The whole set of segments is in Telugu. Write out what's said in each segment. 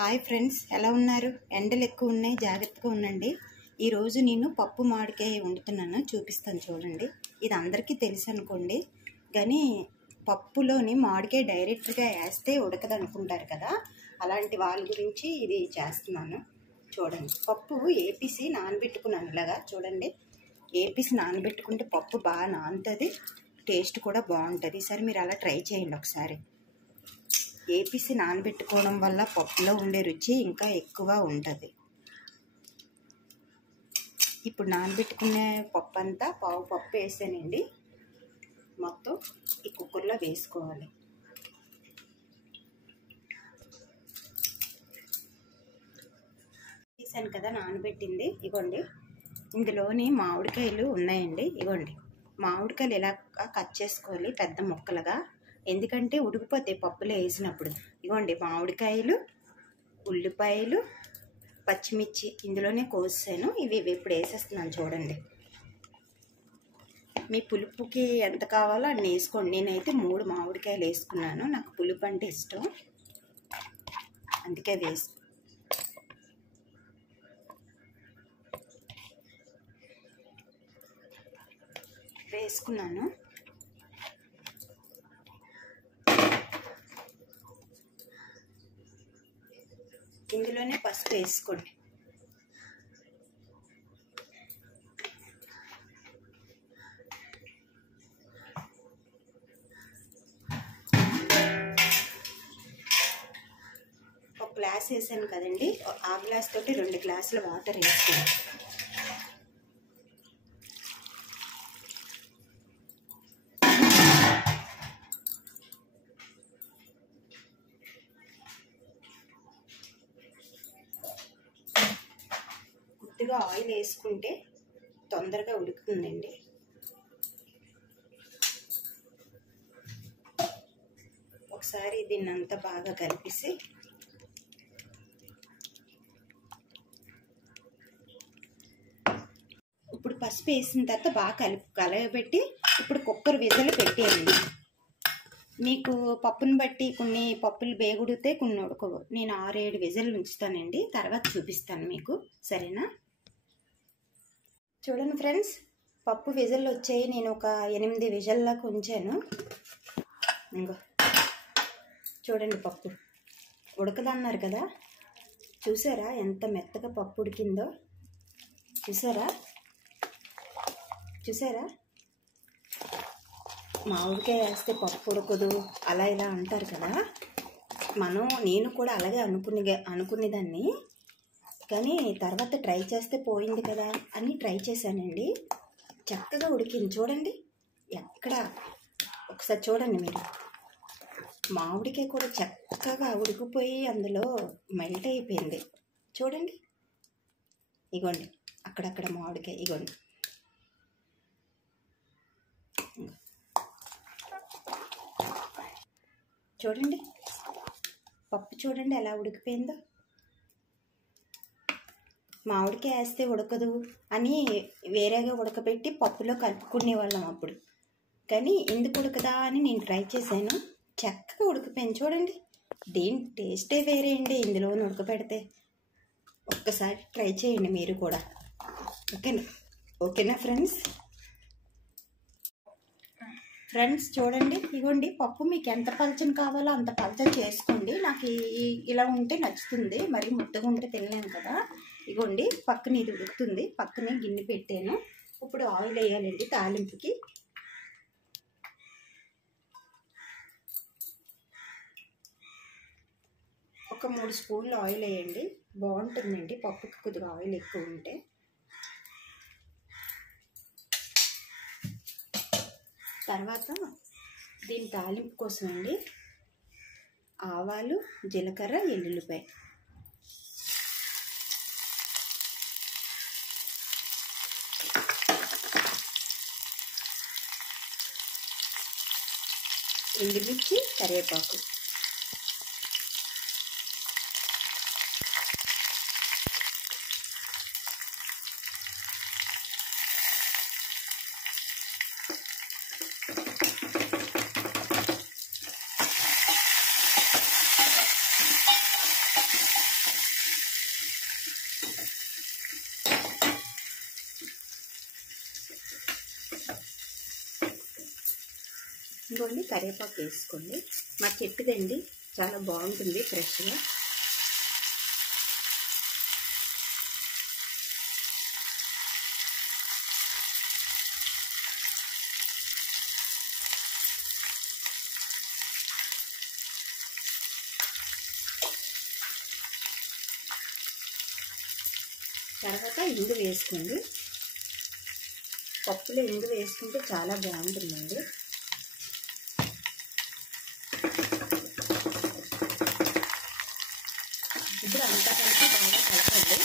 హాయ్ ఫ్రెండ్స్, ఎలా ఉన్నారు? ఎండలు ఎక్కువ ఉన్నాయి, జాగ్రత్తగా ఉండండి. ఈరోజు నేను పప్పు మామిడికాయ వండుతున్నాను, చూపిస్తాను చూడండి. ఇది అందరికీ తెలుసు అనుకోండి, కానీ పప్పులోని మామిడికాయ డైరెక్ట్గా వేస్తే ఉడకదు అనుకుంటారు కదా, అలాంటి వాళ్ళ గురించి ఇది చేస్తున్నాను. చూడండి, పప్పు ఏపీసీ నానబెట్టుకున్నాను. ఇలాగా చూడండి, ఏపీసీ నానబెట్టుకుంటే పప్పు బాగా నానుతుంది, టేస్ట్ కూడా బాగుంటుంది. ఈసారి మీరు అలా ట్రై చేయండి ఒకసారి. ఏపీసీ నానబెట్టుకోవడం వల్ల పప్పులో ఉండే రుచి ఇంకా ఎక్కువ ఉంటుంది. ఇప్పుడు నానబెట్టుకునే పప్పు అంతా పావు పప్పు వేసానండి, మొత్తం ఈ కుక్కర్లో వేసుకోవాలి. తీసాను కదా నానబెట్టింది, ఇగోండి. ఇందులోని మామిడికాయలు ఉన్నాయండి, ఇగోండి. మామిడికాయలు ఇలా కట్ చేసుకోవాలి పెద్ద ముక్కలుగా, ఎందుకంటే ఉడికిపోతాయి పప్పులో వేసినప్పుడు. ఇగోండి మామిడికాయలు, ఉల్లిపాయలు, పచ్చిమిర్చి ఇందులోనే కోసాను. ఇవి ఇప్పుడు వేసేస్తున్నాను చూడండి. మీ పులుపుకి ఎంత కావాలో అన్ని వేసుకోండి. నేనైతే 3 మామిడికాయలు వేసుకున్నాను, నాకు పులుపు అంటే ఇష్టం, అందుకే వేసుకున్నాను. ఇందులోనే పసుపు వేసుకోండి. ఒక గ్లాస్ వేసాను కదండి, ఆ గ్లాస్ తోటి 2 గ్లాసుల వాటర్ వేసుకోండి. కొద్దిగా ఆయిల్ వేసుకుంటే తొందరగా ఉడుకుతుందండి. ఒకసారి దీన్ని అంతా బాగా కలిపేసి ఇప్పుడు పసుపు వేసిన తర్వాత బాగా కలబెట్టి ఇప్పుడు కుక్కర్ విజిల్ పెట్టేయండి. మీకు పప్పుని బట్టి కొన్ని పప్పులు బేగుడితే కొన్ని ఉడకవు. నేను 6-7 విజిల్ ఉంచుతానండి, తర్వాత చూపిస్తాను మీకు, సరేనా? చూడండి ఫ్రెండ్స్, పప్పు విజిల్ వచ్చాయి. నేను ఒక 8 విజిల్లాగా ఉంచాను. ఇంకో చూడండి, పప్పు ఉడకదన్నారు కదా, చూసారా ఎంత మెత్తగా పప్పు ఉడికిందో? చూసారా? మామిడికాయ వేస్తే పప్పు ఉడకదు అలా ఇలా అంటారు కదా, నేను కూడా అలాగే అనుకునేదాన్ని, కానీ తర్వాత ట్రై చేస్తే పోయింది కదా అని ట్రై చేశానండి. చక్కగా ఉడికింది చూడండి. ఎక్కడ ఒకసారి చూడండి మీరు, మామిడికాయ కూడా చక్కగా ఉడికిపోయి అందులో మెల్ట్ అయిపోయింది చూడండి. ఇగోండి అక్కడక్కడ మామిడికాయ, ఇగోండి. చూడండి పప్పు, చూడండి ఎలా ఉడికిపోయిందో. మామిడికాయ వేస్తే ఉడకదు అని వేరేగా ఉడకబెట్టి పప్పులో కలుపుకునే వాళ్ళం అప్పుడు, కానీ ఎందుకు ఉడకదా అని నేను ట్రై చేశాను, చక్కగా ఉడికిపోయింది చూడండి. దీని టేస్టే వేరే అండి ఇందులో ఉడకబెడితే. ఒక్కసారి ట్రై చేయండి మీరు కూడా, ఓకేనా ఫ్రెండ్స్ చూడండి, ఇగోండి పప్పు మీకు ఎంత పలచని కావాలో అంత పలచని చేసుకోండి. నాకు ఇలా ఉంటే నచ్చుతుంది, మరి ముద్దగా ఉంటే తినలేము కదా. ఇగోండి పక్కన ఇది ఉడుకుతుంది, పక్కనే గిన్నె పెట్టాను. ఇప్పుడు ఆయిల్ వేయాలండి తాలింపుకి. ఒక 3 స్పూన్లు ఆయిల్ వేయండి, బాగుంటుందండి పప్పుకి కొద్దిగా ఆయిల్ ఎక్కువ ఉంటే. తర్వాత దీని తాలింపు కోసం అండి ఆవాలు, జీలకర్ర, ఎల్లుల్లిపాయ, ఎండుమిర్చి, కరివేపాకు, ఇదిగోండి కరివేపాకు వేసుకోండి. మా చెట్టుదండి, చాలా బాగుంటుంది ఫ్రెష్గా. తర్వాత ఇంగు వేసుకోండి. పప్పులో ఇంగు వేసుకుంటే చాలా బాగుంటుందండి. ఇప్పుడు అంతా కలిపి బాగా కలపండి.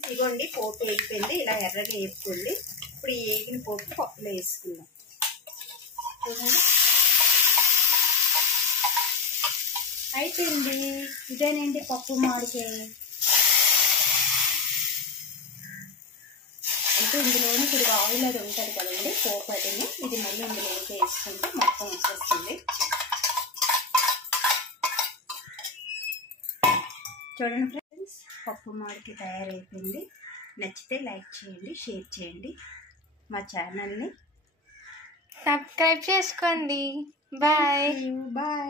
ఇదిగోండి పోపు వేగిపోయింది. ఇలా ఎర్రగా వేపుకోండి. ఇప్పుడు ఈ వేగిన పోపు పప్పులో వేసుకుందాం. అయిపోయింది. ఇదేనండి పప్పు మామిడికాయ. అంటే ఇందులోని ఇప్పుడు ఆయిల్ అది ఉంటుంది కదండి, పోపు అదిని ఇది మళ్ళీ ఇందులోకి వేసుకుంటే మొత్తం వచ్చేస్తుంది. చూడండి ఫ్రెండ్స్, పప్పు మామిడికాయ తయారైపోయింది. నచ్చితే లైక్ చేయండి, షేర్ చేయండి, మా ఛానల్ని సబ్స్క్రైబ్ చేసుకోండి. బాయ్. బాయ్.